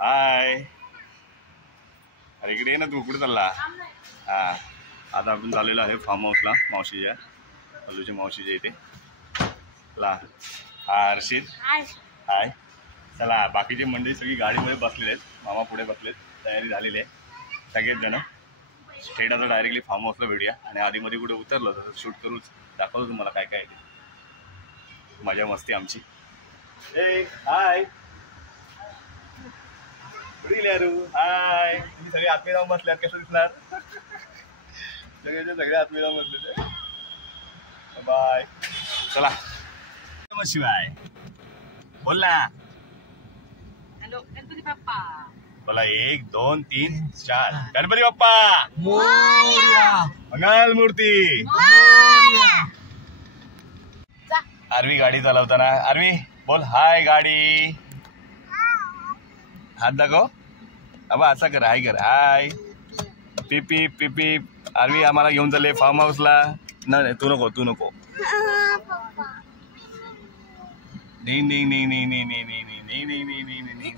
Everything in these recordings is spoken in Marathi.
हाय. अरे इकडे ये ना तू. कुठे चालला? हा आता आपण चाललेलो आहे फार्म हाऊसला मावशीच्या पल्लूच्या मावशीच्या इथे. ला हर्षित हाय. चला बाकीची मंडळी सगळी गाडीमध्ये बसलेले आहेत. मामा पुढे बसलेत. तयारी झालेली आहे सगळेच जण. स्ट्रेट आता डायरेक्टली फार्म हाऊसला भेटूया आणि आधीमध्ये कुठे उतरलो तर शूट करून दाखवतो तुम्हाला काय काय आहे. मजा मस्ती आमची. ए हाय हाय. तुम्ही सगळे आतमध्ये जाऊन बसल्यात. कसं दिसणार? सगळे आतमध्ये जाऊन बसले. बाय. चला शिवाय बोल ना. हॅलो गणपती बाप्पा. बोला 1 2 3 4. गणपती बाप्पा मोरया. मंगल मूर्ती. आरवी गाडी चालवताना. आरवी बोल हाय गाडी. हात दाखव. अबा असा कर. हाय कर. हाय. पिपी पिपी. आरवी आम्हाला घेऊन चालले फार्म हाऊसला. नाही तू नको. नहीं नहीं नहीं नहीं नहीं नहीं नहीं नहीं नहीं नहीं नहीं नहीं नहीं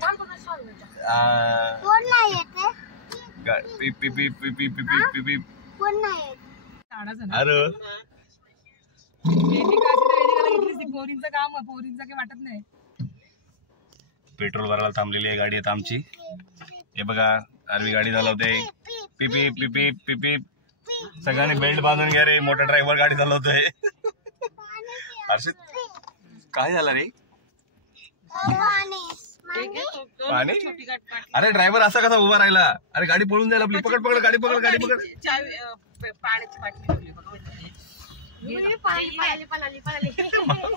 अरे पोरींचं काम पोरींचं काही वाटत नाही. पेट्रोल भरायला थांबलेली आहे गाडी आता आमची. हे बघा आरवी गाडी चालवते. पिपी पिपी पिपी. सगळ्यांनी बेल्ट बांधून घ्या रे. मोठा ड्रायव्हर गाडी चालवतोय. हर्षित काय झालं रे? पाणी. अरे ड्रायव्हर असा कसा उभा राहिला? अरे गाडी पळून जायला आपली. पकड गाडी पकड.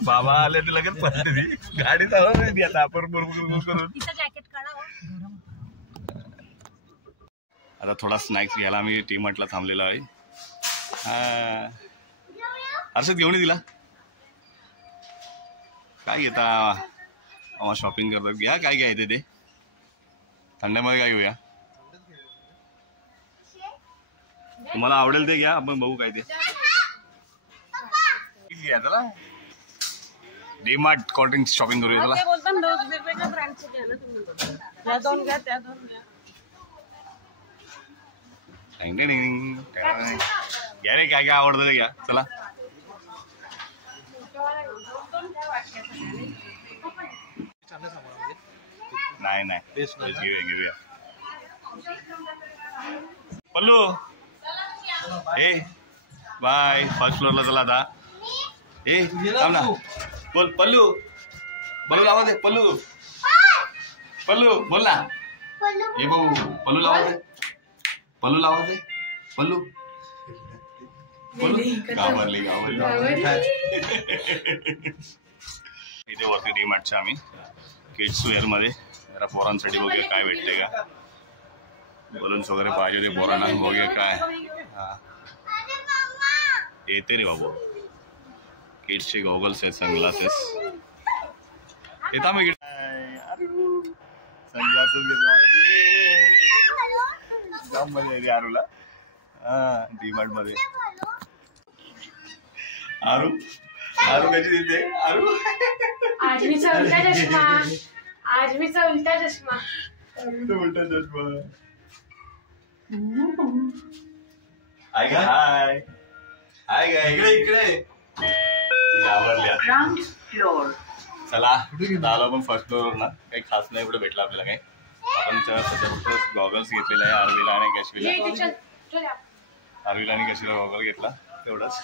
बाबा आले ते लगेच पडते ती गाडी चालवली आता. आपण करून आता थोडा स्नॅक्स घ्यायला आम्ही टी मार्टला थांबलेलो आहे. हर्षद घेऊन दिला काय घेता? शॉपिंग करतात. घ्या काय घ्यायचं ते. थंड्यामध्ये काय घेऊया? तुम्हाला आवडेल ते घ्या. आपण बघू काय ते घ्या. चला D mart cold drinks shopping करूया. घ्या रे काय काय आवडतं ते घ्या. चला नाही घेऊया. पल्लू ए बाय. फर्स्ट फ्लोअरला चला आता. ए थांब ना. बोल पल्लू. पल्लू लावा दे. पल्लू बोल ना. ए भाऊ पल्लू लावा दे. पल्लू गावरली. इथे वरती डीमार्टच्या आम्ही किड्स वेअर मध्ये जरा पोरांसाठी बघूया काय भेटते का. बलून्स वगैरे पाहिजे ते पोरांना बघूया काय. येते रे बाबू. किड्सचे गॉगल्स आहेत. सनग्लासेस येता मी सनग्लासेस घेतला आरूला. डीमार्ट मध्ये. आरू कशी दिसते? आरू आज मी उलटा चष्मा. उलटा चष्मा. हाय इकडे ग्राउंड फ्लोर. चला आलो आपण फर्स्ट फ्लोअर ना. काही खास नाही एवढं भेटलं आपल्याला. काही आपण सध्या फक्त गॉगल्स घेतलेला आहे. आरवीला आणि कॅशवीला. आरवीला आणि कॅशवीला गॉगल घेतला तेवढंच.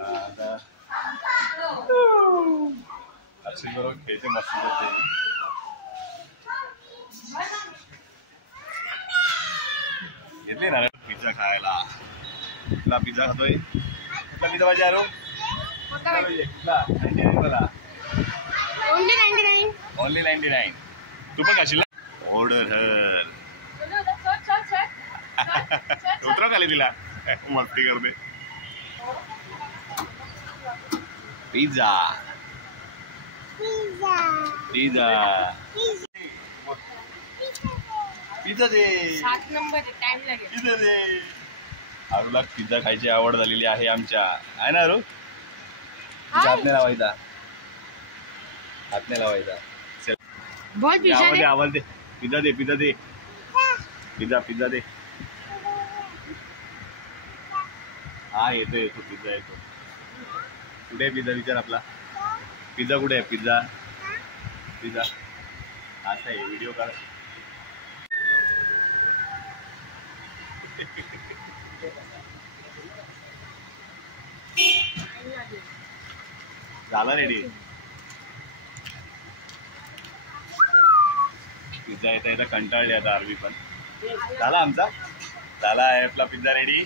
आता बरोबर खेळते मस्त. घेतले ना पिझ्झा खायला. कुठला पिझ्झा खातोय? कुठला पिझ्झा पाहिजे? आरो ओनली 99. तू पण खाशील ना? ऑर्डर हर. उतरा खाली तिला मस्ती करते. पिझ्झा दे. 7 नंबर टाइम लागेल. पिझ्झा दे. आरूला पिझ्झा खायची आवड झालेली आहे आमच्या. आहे ना आरू? हात नाही लावायचा. बहुत आवाज दे. पिझ्झा दे पिझ्झा दे पिझ्झा पिझ्झा दे. हा येतो येतो पिझ्झा येतो. कुठे आहे पिझ्झा विचार आपला. पिझ्झा कुठे आहे पिझ्झा. पिझ्झा आता आहे व्हिडिओ काढ. झाला रेडी. पिझ्झा येता येता कंटाळले आता आरवी पण. झाला आमचा. झाला आहे आपला पिझ्झा रेडी.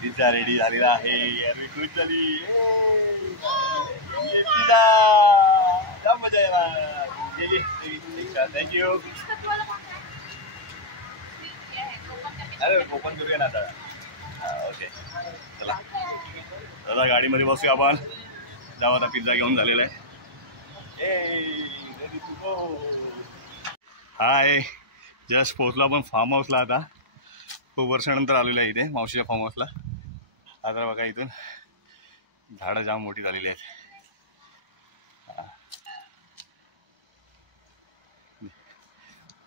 पिझ्झा रेडी झालेला आहे. अरवी खुश झाली. पिझ्झा क्या मजा येणार. थँक्यू. अरे ओपन करूया ना आता. ओके चला दादा गाडीमध्ये बसूया आपण. जाऊ आता पिझ्झा घेऊन झालेला आहे. हाय जस्ट पोहोचलो आपण फार्म हाऊसला. आता खूप वर्षानंतर आलेलो आहे इथे मावशीच्या फार्म हाऊसला. आता बघा इथून झाडं जाम मोठी झालेली आहेत.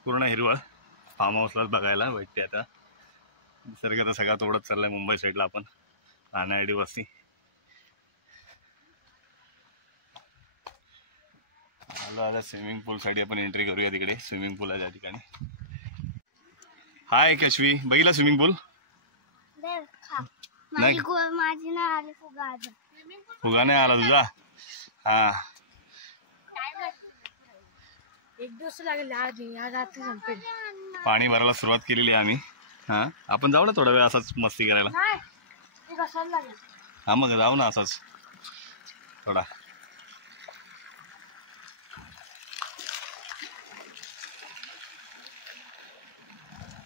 पूर्ण हिरवळ फार्म हाऊसलाच बघायला भेटते. आता निसर्ग तर सगळा तोडत चाललाय मुंबई साईडला आपण राहण्यासाठी वस्ती. आलो आता स्विमिंग पूलसाठी आपण एंट्री करूया. तिकडे स्विमिंग पूल आहे त्या ठिकाणी. हाय कशवी बघितला स्विमिंग पूल. नाही फुगा नाही आला तुझा. हा एक दिवस लागेल रात्री संपेल. पाणी भरायला सुरुवात केलेली आहे आम्ही. हा आपण जाऊ ना थोडा वेळ असाच मस्ती करायला. हा मग जाऊ ना असाच थोडा.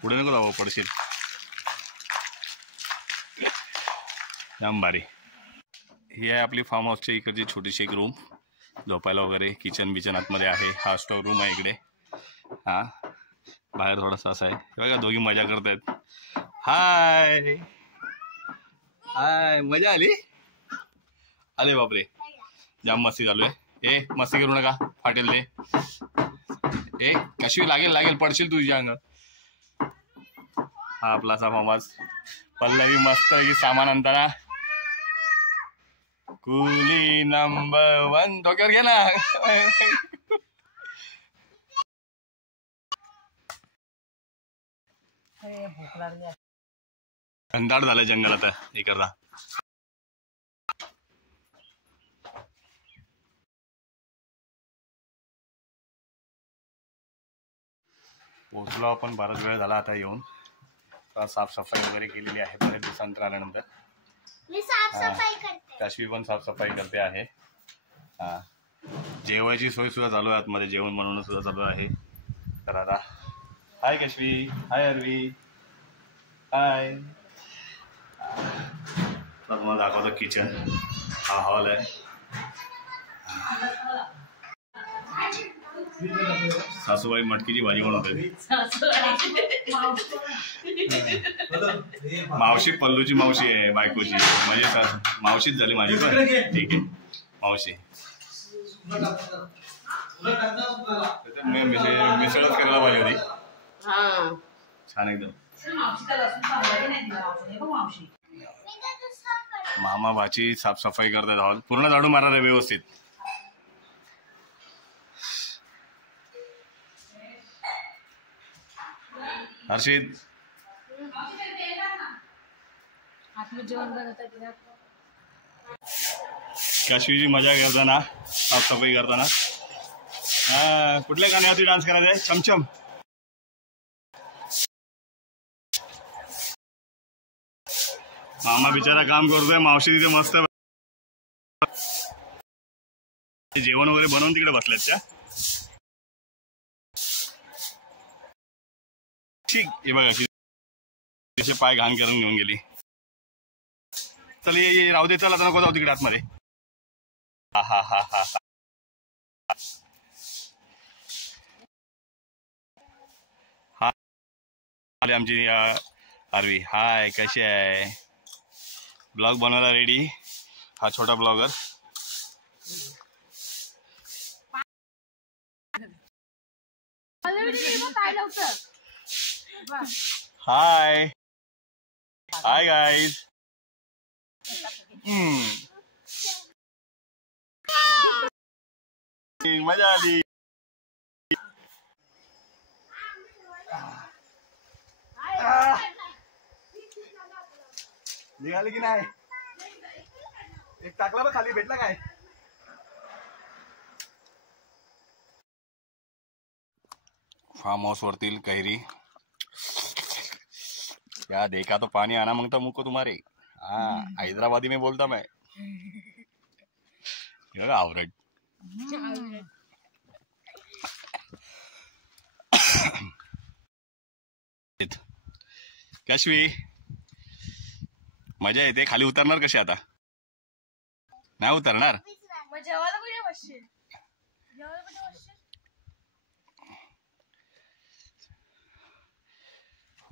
पुढे नको जाऊ पडशील. जाम भारी. ही आहे आपली फार्म हाऊसची इकडची छोटीशी एक रूम. झोपायला वगैरे किचन बिचन आतमध्ये आहे. हा स्टोर रूम आहे इकडे. हा बाहेर थोडासा असं आहे. बघा दोघी मजा करतायत. हाय हाय मजा आली. अरे बापरे जाम मस्ती चालू आहे. ए मस्ती करू नका फाटेल ते. ए कशी लागेल लागेल पडशील तुझ्या अंगात. हा आपला असा फार्म हाऊस. पल्लवी मस्त की सामान आणताना कुली नंबर 1 डोक्यावर घे ना. अंधार झालं जंगल आता हे करता. पोहोचलो आपण. बराच वेळ झाला आता येऊन. साफसफाई वगैरे केलेली आहे बरेच दिवसांतर आल्यानंतर. काशवी पण साफसफाई करते आहे. हा जेवायची सोय सुद्धा चालू आहे आतमध्ये. जेवण बनवणं सुद्धा चालू आहे. तर आता हाय काशवी हाय अरवी हाय. तुम्हाला दाखवतो किचन. हा हॉल आहे. सासूबाई मटकीची भाजी बनवते. मावशी पल्लूची मावशी आहे बायकोची. म्हणजे मावशीच झाली माझी पण. ठीक आहे मावशी. मिसळच करायला पाहिजे होती. छान एकदम. मामा भाची साफसफाई करतात. हॉल पूर्ण झाडू मारा रे व्यवस्थित. हर्षित काशवीची मजा करताना साफसफाई करताना. हा कुठल्या गाण्यावरती डान्स करायचा आहे. चमचम. मामा बिचारा काम करतोय. मावशी तिथे मस्त जेवण वगैरे बनवून तिकडे बसल्यात त्या. ठीक हे बघा तिचे पाय घाण करून घेऊन गेली. चल ये राहू दे. चल आता नको जाऊ तिकडे आतमध्ये. हा हा हा हा हा आमची आरवी हाय, कशी आहे? ब्लॉग बनवायला रेडी हा छोटा ब्लॉगर. हाय हाय गाईज. मजा आली. निघाली की नाही? एक टाकला बघ खाली, भेटला काय? फार्म हाऊस वरतील कैरी. क्या देखा तो पानी आना मांगता मुझको तुम्हारे. हाँ, हैदराबादी में बोलता मैं. आवरट. कशवी मजा येते. खाली उतरणार कशी आता? नाही उतरणार.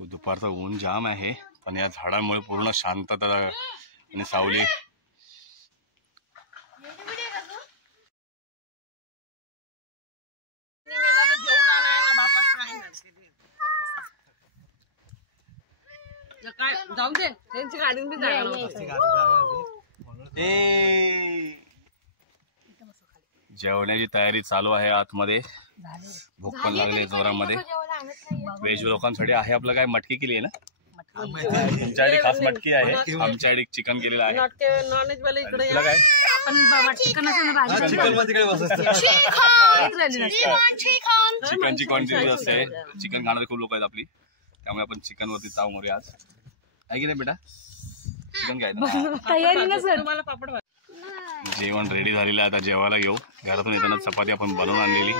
दुपारचं ऊन जाम आहे, पण या झाडांमुळे पूर्ण शांतता आणि सावली. जाऊ दे, त्यांची गाडी बी जेवण्याची तयारी चालू आहे आतमध्ये. भूक पण लागली जोरामध्ये. व्हेज लोकांसाठी आहे आपलं काय मटकी केली आहे ना? तुमच्यासाठी खास मटकी आहे, आमच्यासाठी चिकन केलेलं आहे. नॉनव्हेज वाले इकडे तुला काय? चिकनची क्वांटिटी असते. चिकन खाणारे खूप लोक आहेत आपली, त्यामुळे आपण चिकन वरती चाव मोरे आज. आहे की नाही बेटा? चिकन काय जेवण रेडी झालेलं आहे. आता जेवायला घेऊ. घरातून येताना चपाती आपण बनवून आणलेली.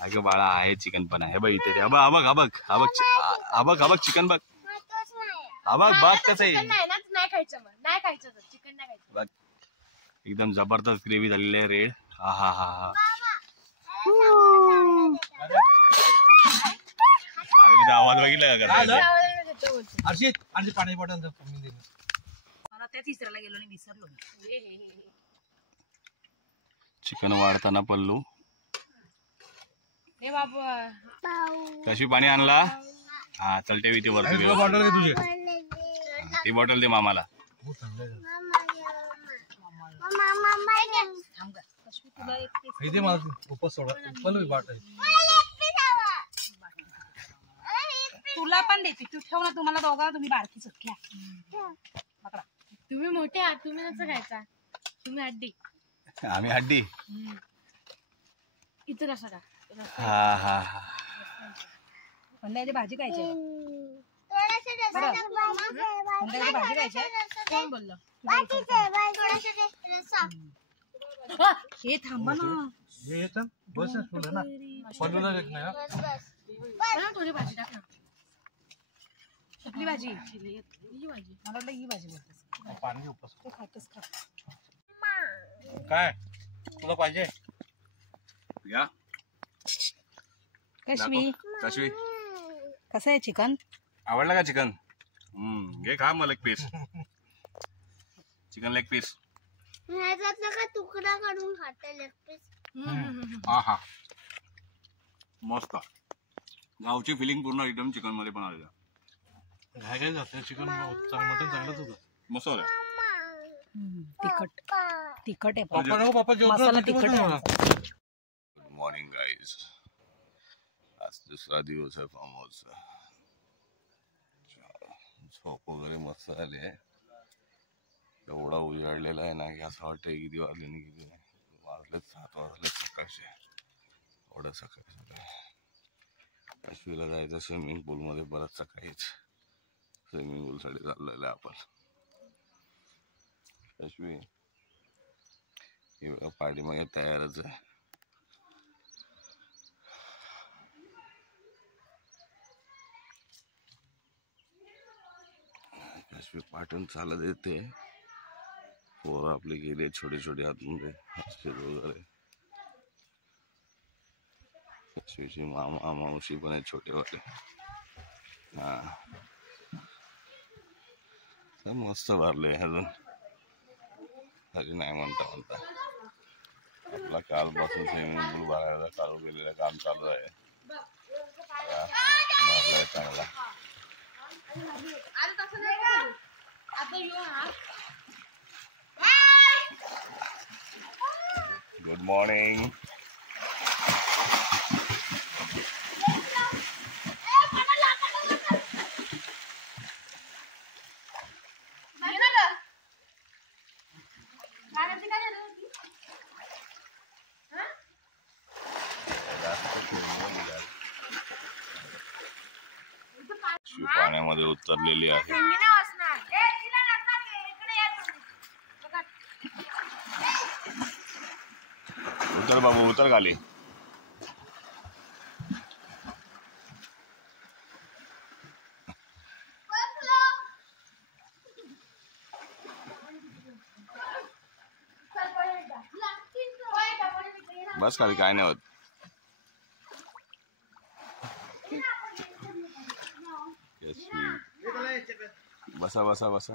अगं बाळा आहे, चिकन पण आहे बघ इथे. अबक अबक अबक अबक अबक अबक चिकन बघ. अबक बघ कसं आहे. बघ एकदम जबरदस्त ग्रेव्ही झालेली आहे. रेड. हा हा हा हा. आवाज बघितला का? अर्षित आणि पाणी बॉटल त्या तिसऱ्याला गेलो आणि विसरलो. चिकन वाढताना पल्लू. कशी पाणी आणला? हा चल ठेवी ती वरती. बॉटल घे तुझे. ती बॉटल दे मामाला. इथे मला उपवास सोडा. पल्लू बॉटल तुला पण देते. तू ठेव ना. तुम्हाला दोघा तुम्ही बारकीच घ्या. तुम्ही मोठे आहात, तुम्ही नसं खायचा. तुम्ही हड्डी. आम्ही हड्डी. इथं कसं का? हा हा हा. अंड्याची भाजी खायची. भाजी खायची. कोण बोललं? हे थांबा ना. बस ना. थोडी भाजी टाक ना. कुठली भाजी? ही भाजी. मला वाटलं ही भाजी बोलतेस. पाणी उपवास तू खातेस का? काय तुला पाहिजे? या कशवी कशवी कसं आहे चिकन? आवडला का चिकन? घे खा मग leg piece. Chicken leg piece. का तुकडा काढून खाते लेग पीस. हा हा मस्त. गावची फिलिंग पूर्ण एकदम चिकन मध्ये पण आलेलं. काय काय जातं चिकन. मटन चांगलंच होतं. मस्त होतं. तिखट तिखट आहे. पप्पा नको पप्पा मसाला तिखट आहे. Good morning guys. आज दुसरा दिवस आहे फार्म हाऊसचा. झोप वगैरे मस्त आली आहे. एवढा उजाडलेला आहे ना की असं वाटतं किती वाजले नाही किती वाजलेत 7 वाजले सकाळचे. एवढं सकाळी काश्मीरला जायचं स्विमिंग पूलमध्ये. परत सकाळीच स्विमिंग पूलसाठी चाललेलं आहे आपण. काश्मीर ही पाठीमागे तयारच आहे. काश्मीर पाठून चालत येते. पोरं आपले गेले छोटे छोटे आतमध्ये हसते वगैरे. काश्मीरची मामा मावशी पण आहेत छोटेवाले. हा मस्त भरले अजून तरी नाही म्हणता आपला कालपासून स्विमिंग पूल भरायला चालू केलेलं काम चालू आहे. भरलाय चांगला. Good morning. पाण्यामध्ये उतरलेली आहे. उतर बाबू उतर खाली. बस खाली काय नाही होत. बसा बसा बसा.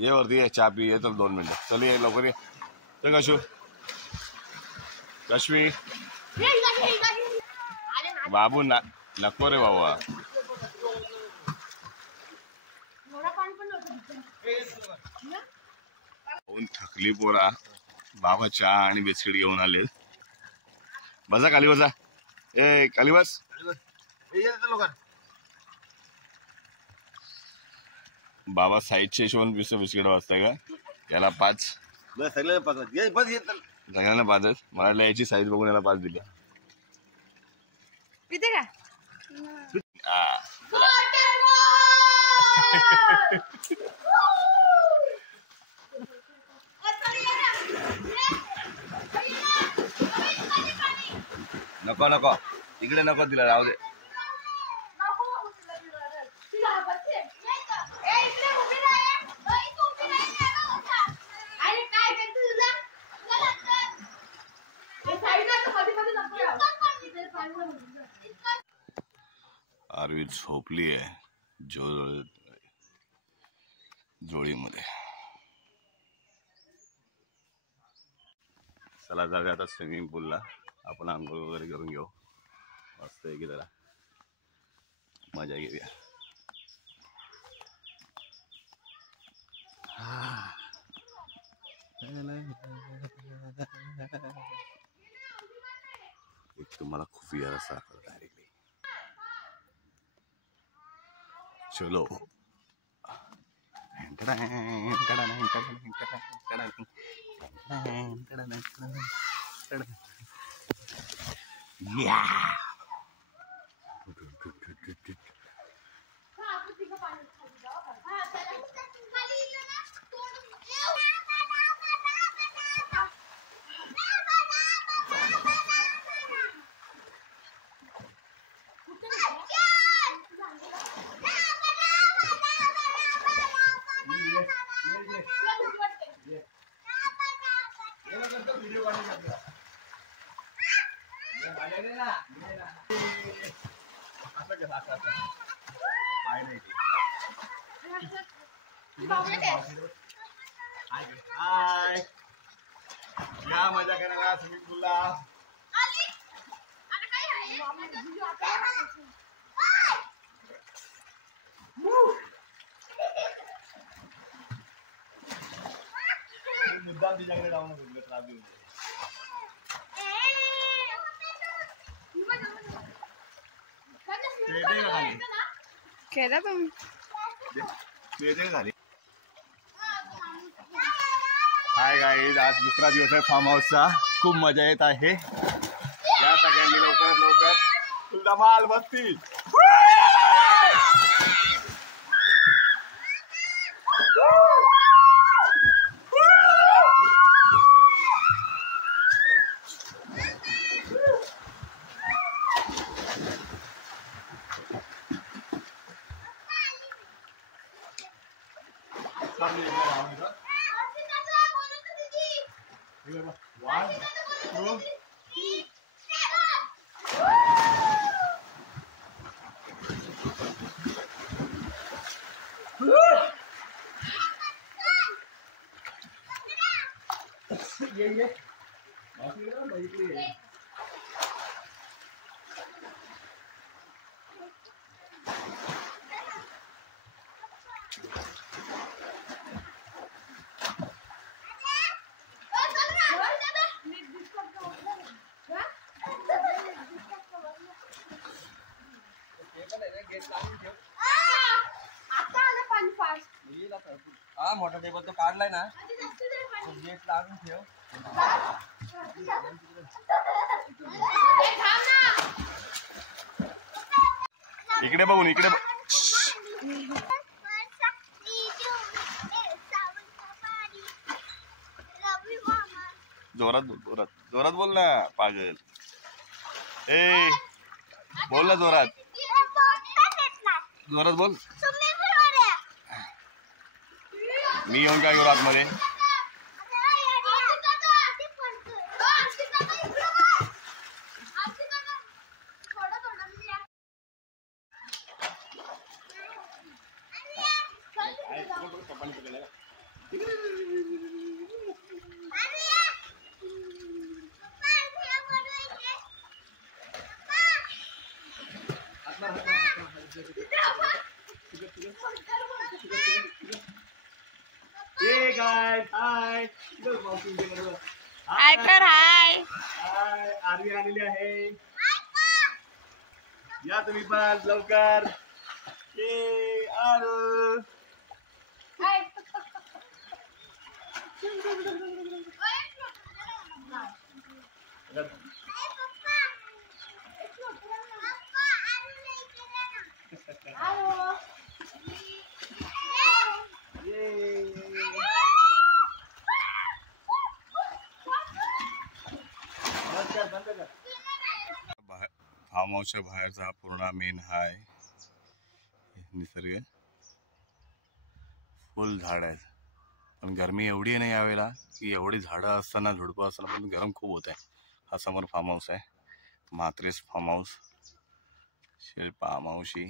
ये वरती ये चहा पी. ये चल 2 मिनिटं. चल ये लवकर ये. चल कशू कश्मी बाबू नको रे बाबा. थकली पोरा. बाबा चहा आणि बिस्किट घेऊन आले. बसा खाली बसा. ए खाली बस. बाबा साईडचे हिशोबाने बिस्किट वाजताय का? याला 5. सगळ्यांना 5. मला याची साईज बघून याला 5 दिली. पिते का? नको नको इकडे नको तिला राहू दे. आरवी झोपली आहे जोळीमध्ये. चला जाऊया आता स्विमिंग पूलला. आपण आंघोळ वगैरे करून घेऊ. मस्त आहे की जरा मजा घेऊया. एक तुम्हाला खुफिया रस्ता डायरेक्टली. चलो हाय या मजा करायला स्विमिंग पूलला. मुद्दाम तिच्याकडे जाऊ नको त्रास देऊ. केला तुम्ही झाली. हाय गाईज, आज दुसरा दिवस आहे फार्म हाऊसचा. खूप मजा येत आहे. या सगळ्यांनी लवकरात लवकर फुल धमाल मस्ती. हा मोठा टेबल तो काढलाय ना तो गेट लागून ठेव. इकडे बघून इकडे जोरात बोल, जोरात जोरात बोल ना पागल. ए बोल ना जोरात जोरात बोल. मी येऊन काय करू आतमध्ये? Hey guys, hi. हाय कर हाय. हाय, आरवी आलेली आहे. या तुम्ही पण लवकर. ये आरू. फार्म हाऊसच्या बाहेरचा हा पूर्ण मेन हाय निसर्ग. फुल झाड आहेत पण गरमी एवढी आहे ना यावेळेला की एवढी झाडं असताना झुडपं असताना पण गरम खूप होत आहे. हा समोर फार्म हाऊस आहे, म्हात्रेस फार्म हाऊस. शिल्पा मावशी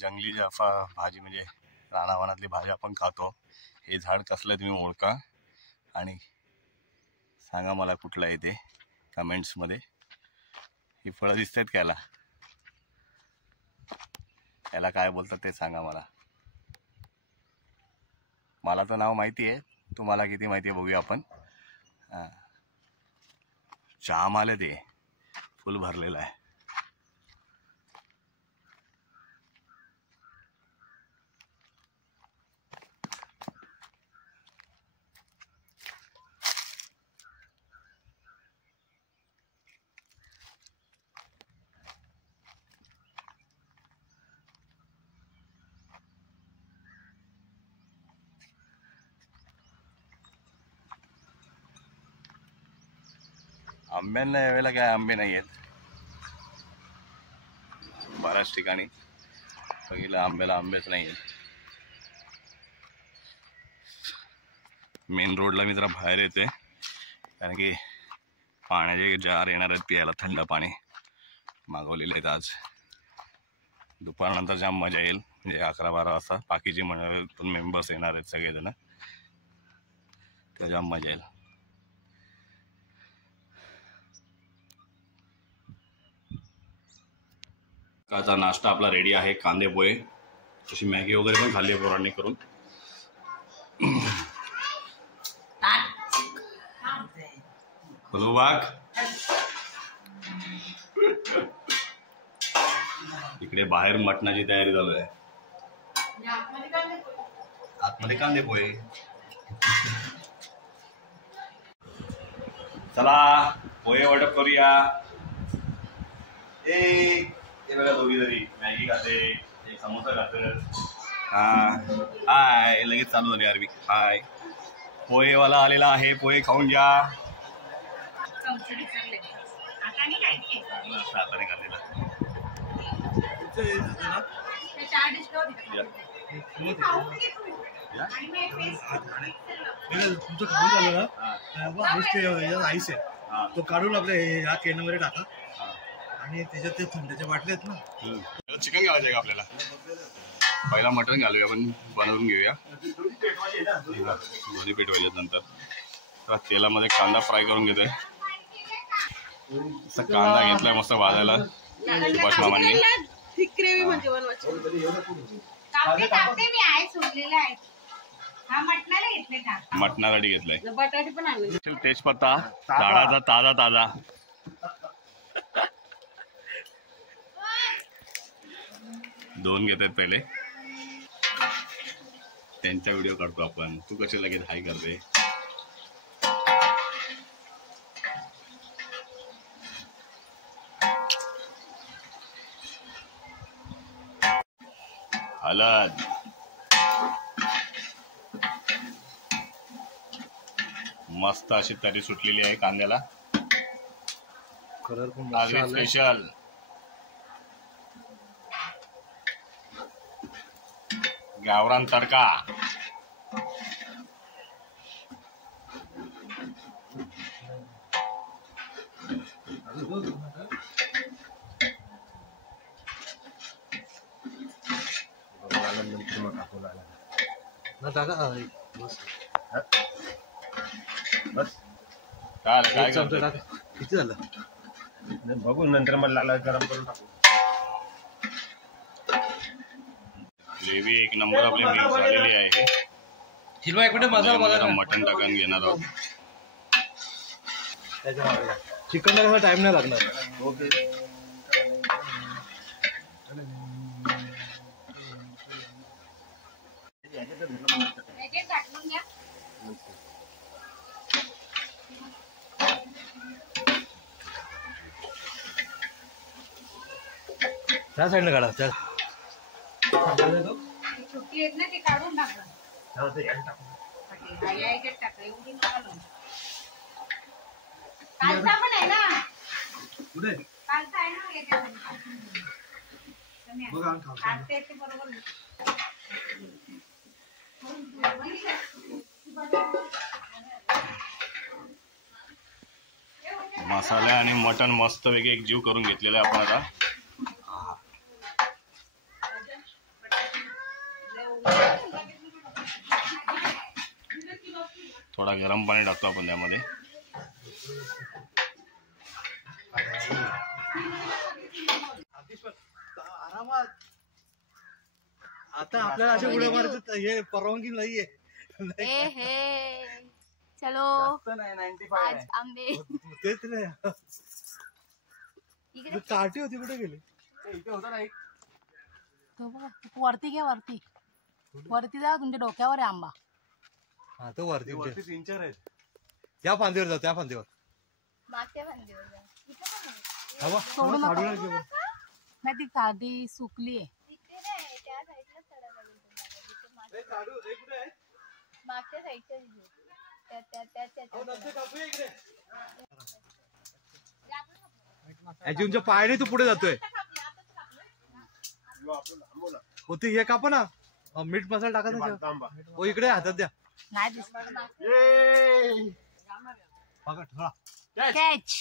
जंगली जाफा भाजी म्हणजे रानावनातली भाजी आपण खातो. हे झाड कसलं तुम्ही ओळखा आणि सांगा मला कुठलं आहे ते कमेंट्समध्ये. ही फळं दिसत आहेत का याला? याला काय बोलतात ते सांगा मला. मला तर नाव माहिती आहे, तुम्हाला किती माहिती आहे बघूया आपण. जाम आले ते फुल भरलेलं आहे. आंब्यांना यावेळेला काय आंबे नाही आहेत. बऱ्याच ठिकाणी बघितलं आंब्याला आंबेच नाही आहेत. मेन रोडला मी जरा बाहेर येते कारण की पाण्याचे जार येणार आहेत प्यायला. थंड पाणी मागवलेले आहेत आज. दुपारनंतर जाम मजा येईल म्हणजे 11-12 वाजता बाकीचे मेंबर्स येणार आहेत सगळेजण. त्या जाम मजा येईल. सकाळचा नाश्ता आपला रेडी आहे. कांदे पोहे, तशी मॅगी वगैरे पण खाल्ली पोरांनी करून. बाग इकडे बाहेर मटणाची तयारी चालू आहे. आतमध्ये कांदे पोहे. चला पोहे वाटप करूया. हे बघा दोघी जरी मॅगी खाते, एक समोसा खाते. हाय लगेच चालू झाली आरवी. हाय पोहेवाला आलेला आहे, पोहे खाऊन घ्या. हाताने खाल्लेला तुमचं खाऊन झालं ना आईस आहे तो काढून आपल्या ह्या केनमध्ये टाका आणि त्याच्यात ते थंडीच्या बाटल्या आहेत ना. चिकन घ्यायचं आहे का आपल्याला? पहिला मटण घालूया, आपण बनवून घेऊया, दोन्ही पेटवायच्यात नंतर. तर तेलामध्ये कांदा फ्राय करून घेतोय. असा कांदा घेतलाय मस्त भाजायला सुभाष मामांनी. ग्रेव्ही म्हणजे बनवायची. मटणासाठी घेतलाय. बटाटे पण आणले. तेजपत्ता झाडाचा ताजा ताजा. दोन घेतात पहिले, त्यांचा व्हिडिओ काढतो आपण. तू कशी लगेच हाय करते. हळद, मस्त अशी तरी सुटलेली आहे कांद्याला. कलर पण आगरी स्पेशल. गावरान तडका. काय करतो? किती झालं बघू, नंतर मला गरम करून टाकू. ग्रेव्ही एक नंबर आपली मिक्स झालेली आहे. हिरवा कुठे मसाला मटण टाकून घेणार आहोत. चिकनला कसा टाइम नाही लागणार. ओके. त्या साईडला काढा. त्या सुट्टी येत ना, ते काढून टाकलं. कालचा पण आहे ना, कुठे कालचा आहे ना याच्यामध्ये. बघा काढते ते बरोबर. मसाले आणि मटण मस्त वेगळे एक जीव करून घेतलेला आहे आपण आता. थोडा गरम पाणी टाकतो आपण त्यामध्ये. आरामात. आता आपल्याला असे उड्या मारायचं हे परवानगी नाहीये. चलो आज आंबे तेच नाही. काठी होती कुठे गेली. वरती घ्या, वरती वरती जा, तुमच्या डोक्यावर आहे आंबा. हा तो वरती 3-4 आहेत. त्या फांदीवर जाऊ, त्या फांदीवर. मागच्या फांदीवर जा. सोडू नका. नाही ती साधी सुकली आहे. तिकडे नाही, त्या साईडला चढायला लागेल तुम्हाला. मागच्या साईडच्या अजूनच्या पायाने तू पुढे जातोय. होती हे कापा ना, मीठ मसाला टाका. हो इकडे हातात द्या. नाही दिसत. कॅच.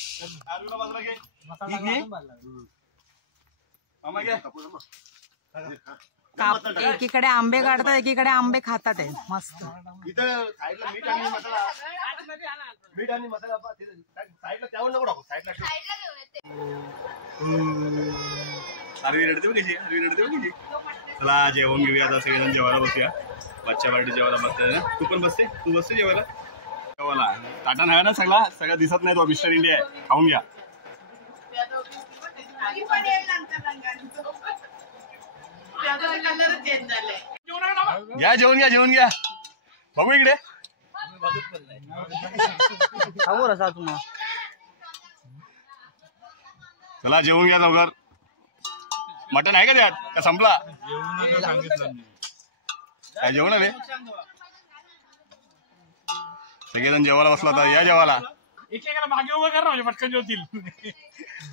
एकीकडे आंबे काढतात, एकीकडे आंबे खातात आहे. मस्त. इथं साईडला मीठ आणि मसाला साईडला त्यावर नको टाकू. साईडला हरवी रडते बघ कशी, हरवी रडते बघ कशी. चला जेवण घेऊया आता, सगळेजण जेवायला बसूया. बच्चा पार्टी जेवायला बसते. तू पण बसते, तू बसते जेवायला. जेवायला टाटा नाही ना, सगळा दिसत नाही तो. मिस्टर इंडिया आहे, खाऊन घ्या. घ्या जेवण घ्या, जेवण घ्या. बघू इकडे. चला जेवून घ्या लवकर. मटण आहे का त्यात, का संपला? काय जेवण रे? सगळेजण जेवायला बसला होता. या जेवायला. एकेकाला मागे उभं कर ना, म्हणजे पटकन जेवतील.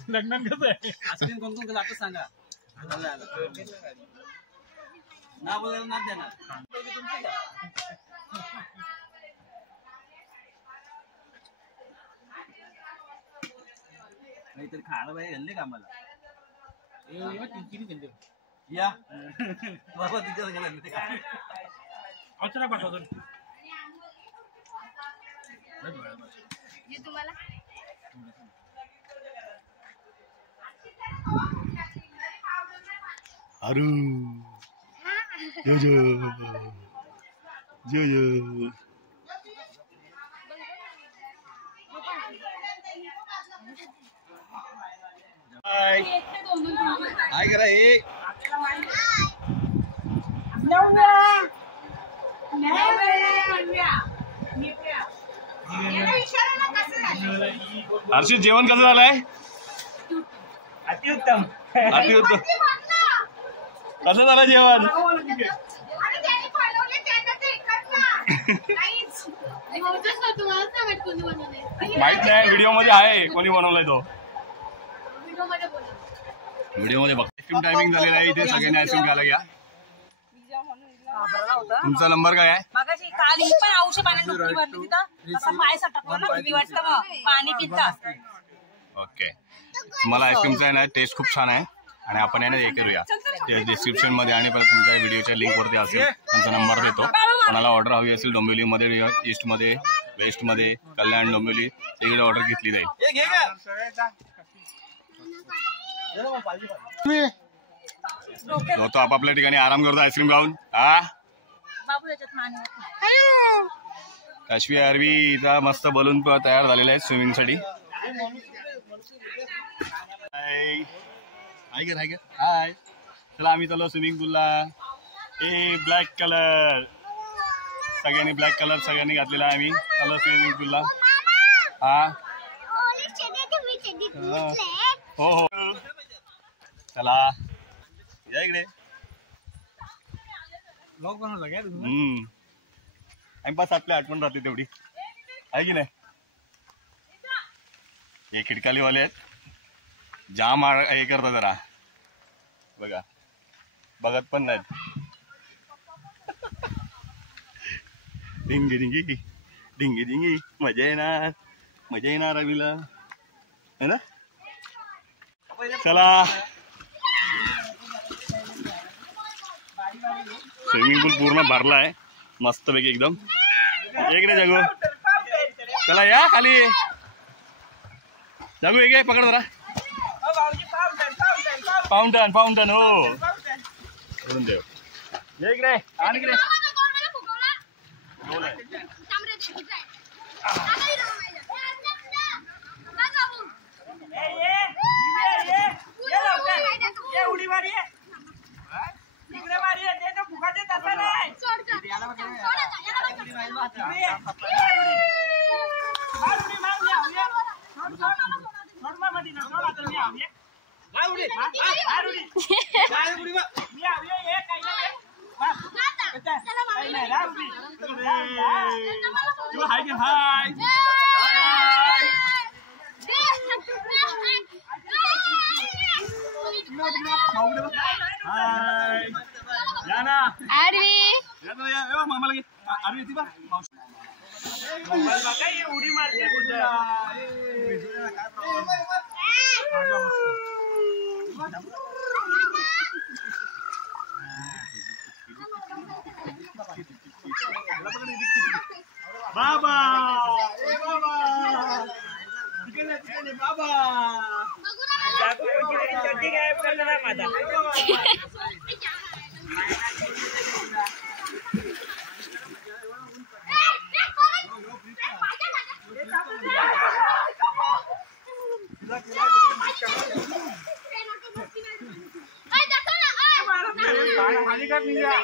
लग्नात कसं आहे, कोण कोण जातं सांगा. ना बोलायला ना देणार. नाहीतरी खायला पाहिजे घालले का आम्हाला. अचानक पाठवतो हे तुम्हाला अरू जो जो जो जो हाय हाय करा हे हर्षित जेवण कसं झालंय अतिउत्तम अतिउत्तम कसं झालं जेवण माहित नाही व्हिडिओ मध्ये आहे कोणी बनवलाय तो व्हिडिओ मध्ये आईस्क्रीम टायमिंग झालेला आहे इथे सगळ्यांनी आईस्क्रीम खायला घ्या तुमचा नंबर काय आहे मगाशी काल ही पण औषध पाण्यात डुबकी भरली तिथं असं पाय सटकतो ना भीती वाटतं मग पाणी पितात ओके तुम्हाला आईस्क्रीमचा आहे ना टेस्ट खूप छान आहे आणि आपण आहे ना हे करूया डिस्क्रिप्शन मध्ये आणि परत तुमच्या व्हिडिओच्या लिंक वरती असेल त्यांचा नंबर देतो कोणाला ऑर्डर हवी असेल डोंबिवलीमध्ये ईस्ट मध्ये वेस्ट मध्ये कल्याण डोंबिवली इकडे ऑर्डर घेतली जाईल तो आपापल्या ठिकाणी आराम करतो आईस्क्रीम खाऊन हा बाबू याच्यात पाणी काशवी आरवी इथं मस्त बलून तयार झालेले आहेत स्विमिंग साठी हाय चला आम्ही चाललो स्विमिंग पूलला ए ब्लॅक कलर सगळ्यांनी ब्लॅक कलर सगळ्यांनी घातलेला आहे आम्ही चाललो स्विमिंग पूलला हा हो हो चला या इकडे ब्लॉग बनवला काय आणि बस आपल्या आठवण राहते तेवढी आहे की नाही हे खिडकालीवाले आहेत जाम हे करतात जरा बघा बघत पण नाहीत डिंगी डिंगी डिंगी डिंगी मजा येणार रवीला है ना चला स्विमिंग पूल पूर्ण भरला आहे मस्तपैकी एकदम इकडे जागो चला या खाली जागो एक पकड जरा फाउंटन फाउंटन हो देव ये इकडे आणि इकडे उडी मारी इकडे मारी ते तो फुगा देत असं नाही मामाला घे आरवी ती बा उडी मारते बाबा बाबा चड्डी गायब करणार माझा खाली कर निघा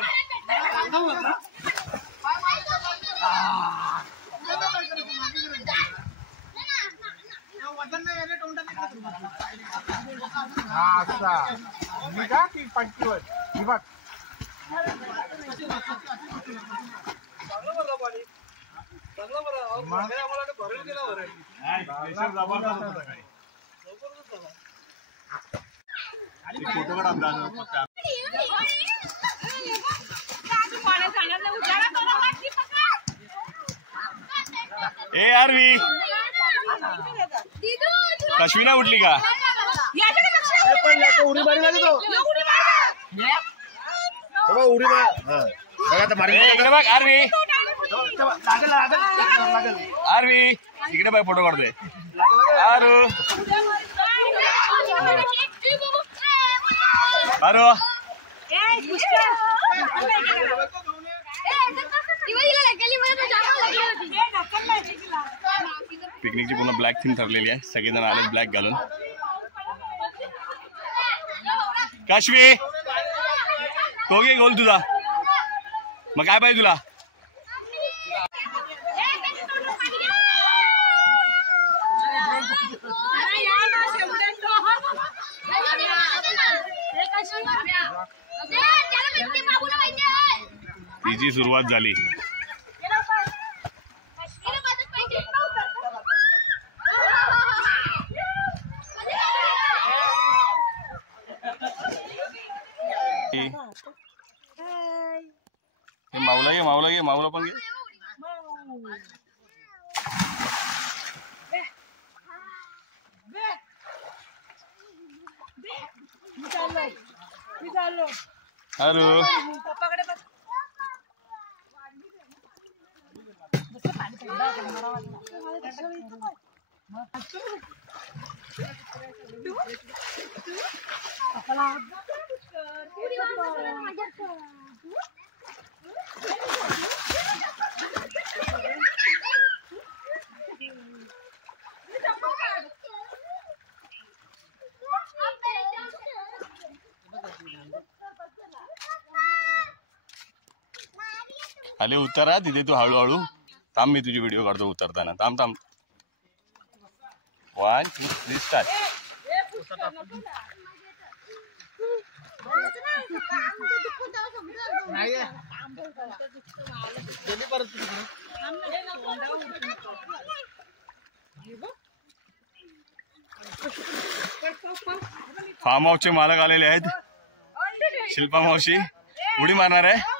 निघा ती पट्टीवर बघ ए आरवी कश्मीना उठली का उडी मारी उडी मार. हा. बघा आता मारी. इकडे बघ आरवी, लागेल लागेल. आरवी इकडे बघ फोटो काढतोय. आरू आरू पिकनिकची पूर्ण ब्लॅक थीम ठरलेली आहे. सगळेजण आले ब्लॅक घालून. काशवी तो घे गोल तुझा. मग काय पाहिजे तुला? तिची सुरुवात झाली. माऊला घे, माऊला घे, माऊला पण घे. हॅलो खाली उतरा तिथे तू हळूहळू थांब. मी तुझी व्हिडिओ काढतो उतरताना. थांब थांब. 1 2 3 स्टार्ट. फार्म हाऊसचे मालक आलेले आहेत. शिल्पा मावशी उडी मारणार आहे.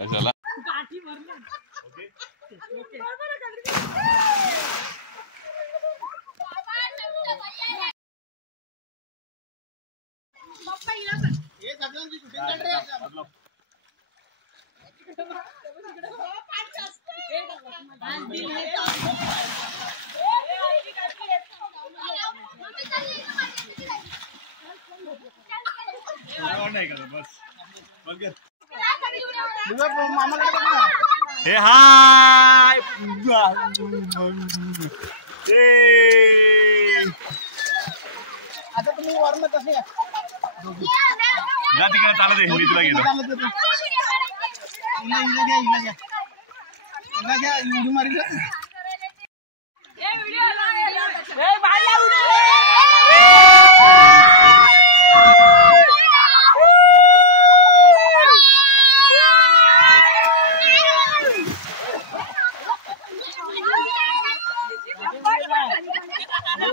कशाला हे हाय आता तुम्ही वर्ण कसे जा तिकडे चालत आहे. मी तुला घेतो. उडी मारी.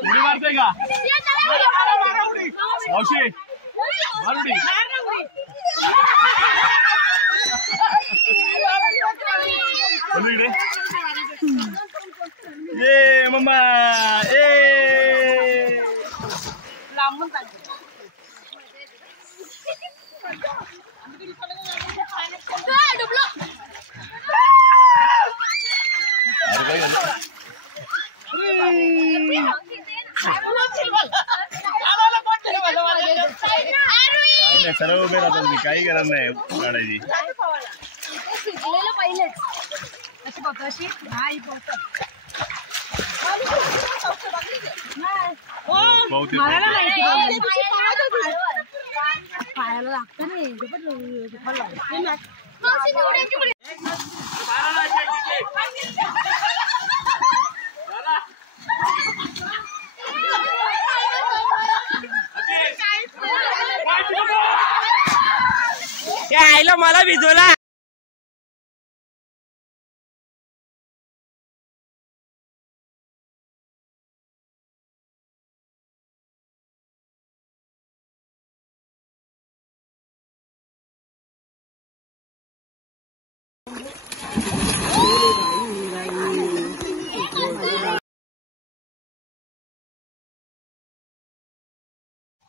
उडी मारतोय का मावशी? मारुडी इकडे ये मम्मा ए लांबून सर्व उभे राहतो. मी काही गरज नाही काढायची. पायाला लागतं आईला मला भिजवला.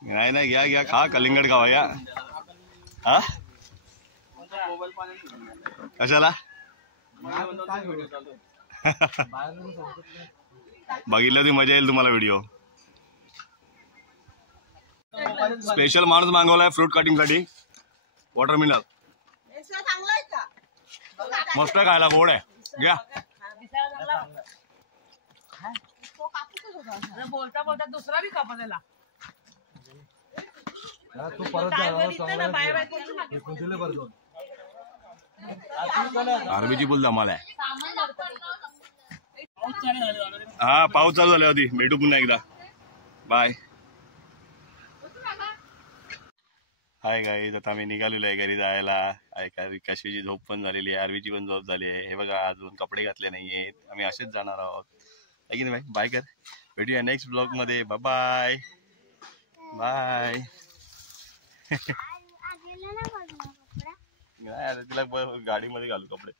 नाही नाही, घ्या घ्या, खा कलिंगड खावा या. हा कशाला बघितलं ती मजा येईल तुम्हाला व्हिडिओ. स्पेशल माणूस मागवलाय फ्रूट कटिंग साठी. वॉटरमेलन मस्त खायला, गोड आहे. घ्या. बोलता बोलता दुसरा बी कापा त्याला. आरबीची फुल धमाल आहे. हा पाऊस चालू झाला होती. भेटू पुन्हा एकदा. बाय. हाय गाईज, आता आम्ही निघालेलो आहे घरी जायला. काशीची झोप पण झालेली आहे, आरवीची पण झोप झाली आहे. हे बघा अजून कपडे घातले नाहीयेत, आम्ही असेच जाणार आहोत. आहे की नाही बाय? बाय कर. भेटूया नेक्स्ट ब्लॉग मध्ये. Bye bye. नाही तिला गाडीमध्ये घालू कपडे.